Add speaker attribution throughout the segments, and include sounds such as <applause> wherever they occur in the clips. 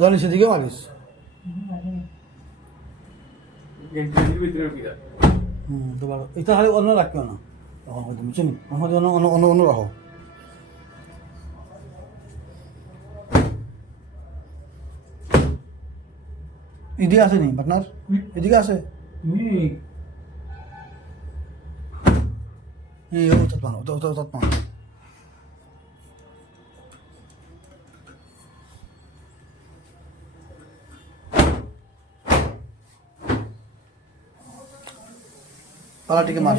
Speaker 1: জানি সেদিকে মারিস। হুম অন্য রাখবে না। তখন অন্য বুঝছেন আমাদের অন্য অন্য অন্য রাখো। এদিকে আসেনি পাটনার? এদিকে আসে? আছে এই ও তো পানো তো তো তো পানো পালাটিকে মার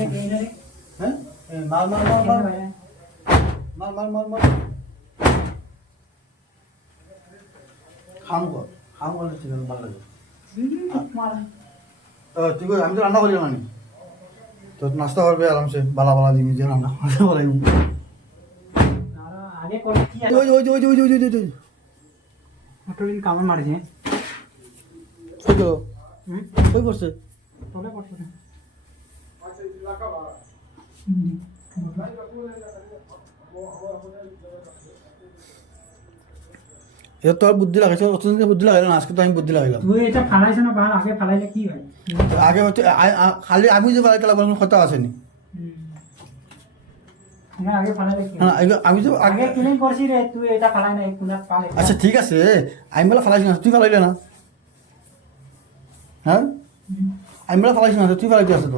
Speaker 1: হ্যাঁ এই মার মার মার মার মার মার মার মার খাম কর খাম করলে চিকেন ভালো লাগে ও, তুই কই, আমি তো রান্না করি না নি। তো নাস্তা করবে আরামসে বালা বালা দিবি যে রান্না করতে
Speaker 2: কি
Speaker 1: ওই ওই ওই ওই ওই ওই ওই
Speaker 2: মোটরিন কামড় মারছে
Speaker 1: ওই তো।
Speaker 2: হুম?
Speaker 1: ওই করছে
Speaker 2: তোলে করছে
Speaker 1: এটা তো আর বুদ্ধি লাগাইছে? অতদিন বুদ্ধি লাগাইল না? আজকে তো আমি বুদ্ধি লাগাইলাম।
Speaker 2: তুই এটা ফালাইছ না বাল? আগে ফালাইলে কি হয়?
Speaker 1: আগে হচ্ছে খালি আমি যে লাগবো কোনো কথা আসেনি।
Speaker 2: তুই
Speaker 1: আচ্ছা ঠিক আছে। আমি বেলা ফালাইছি না তুই ফালাইলে না। হ্যাঁ? আমি বেলা ফালাইছি না তুই ফালাইতে আছে তো।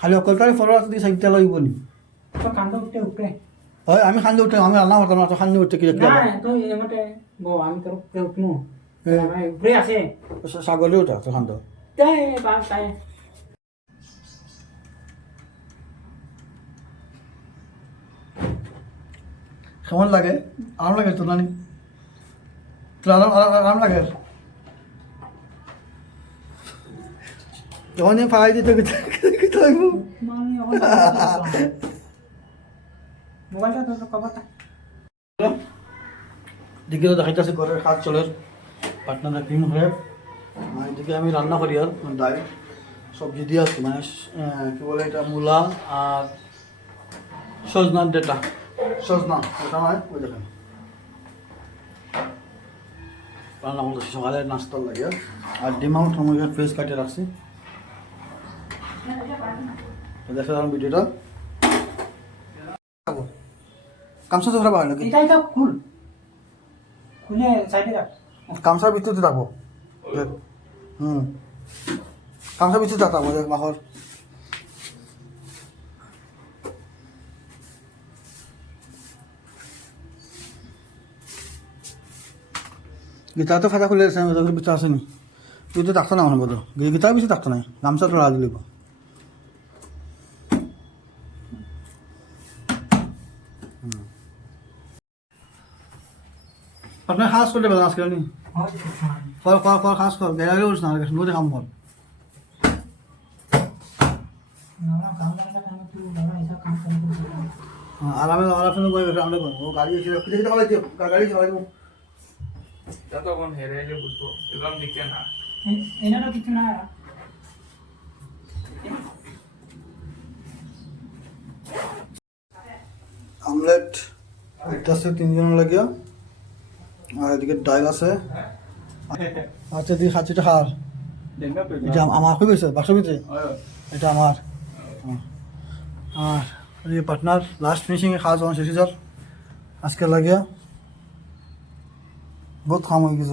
Speaker 1: খালি অকলকারি ফলো আছে দিয়ে সাইডটা লাগব নি
Speaker 2: কান্দ উঠতে উঠতে
Speaker 1: হয় আমি খান্দি উঠে আমি রান্না করতাম না তো খান্দি উঠতে কি ছাগলি উঠা তো খান্দ কেমন লাগে? আরাম লাগে তো নানি? তোর আরাম আরাম লাগে? যখনই ফাই দিতে <laughs>
Speaker 2: মোবাইলটা তোর কভারটা।
Speaker 1: দিকে তো দেখাইতেছে ঘরের কাজ চলের পাটনাটা ক্লিন হয়ে। আর এদিকে আমি রান্না করি আর ডাল সবজি দিয়ে আসছি মানে কি বলে এটা মূলা আর সজনার ডেটা। সজনা ওটা নয় ওই দেখেন। রান্না করতেছি সকালে নাস্তার লাগে। আর ডিম আমার ফ্রেশ কাটিয়ে রাখছি। তো দেখতে ভিডিওটা। গামছা তোরা ভালো লাগে
Speaker 2: এটাই তো খুল। খুলে সাইডে রাখ
Speaker 1: গামছার ভিতরে থাকব। হুম গামছার ভিতরে থাকব দেখ বাহর গীতা তো ফাটা খুলে ভিতরে আসেনি তুই তো থাকতো না? আমার বোধ গীতা বেশি থাকতো নাই। গামছা তোরা দিলিব আপনার খাস করলে বেলা আজকে নি কর কর কর খাস কর গেলে উঠছ না নদী কাম কর আরামে আরামে বই আমরা ও গাড়ি এসে কি দেখতে পালাই গাড়ি চালাই
Speaker 3: যতক্ষণ হেরে এলে বুঝব এরকম দিকে না
Speaker 2: এনারা কিছু না
Speaker 1: আমলেট আছে তিনজন লাগিয়া আর এদিকে ডাইল আছে। আচ্ছা দিদি খাচ্ছিটা খার এটা আম- আমার খুবই হয়েছে বাক্স ভিতরে? এটা আমার। আর এই পার্টনার লাস্ট ফিনিশিংয়ে খাওয়া যখন যার আজকে লাগিয়া বহুত খাম হয়ে গেছে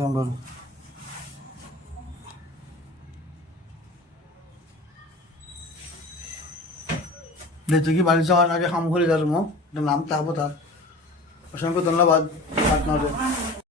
Speaker 1: কি বাড়ি যাওয়ার আগে খাম করে যার মো এটা নাম তাহবো তার। অসংখ্য ধন্যবাদ পার্টনারে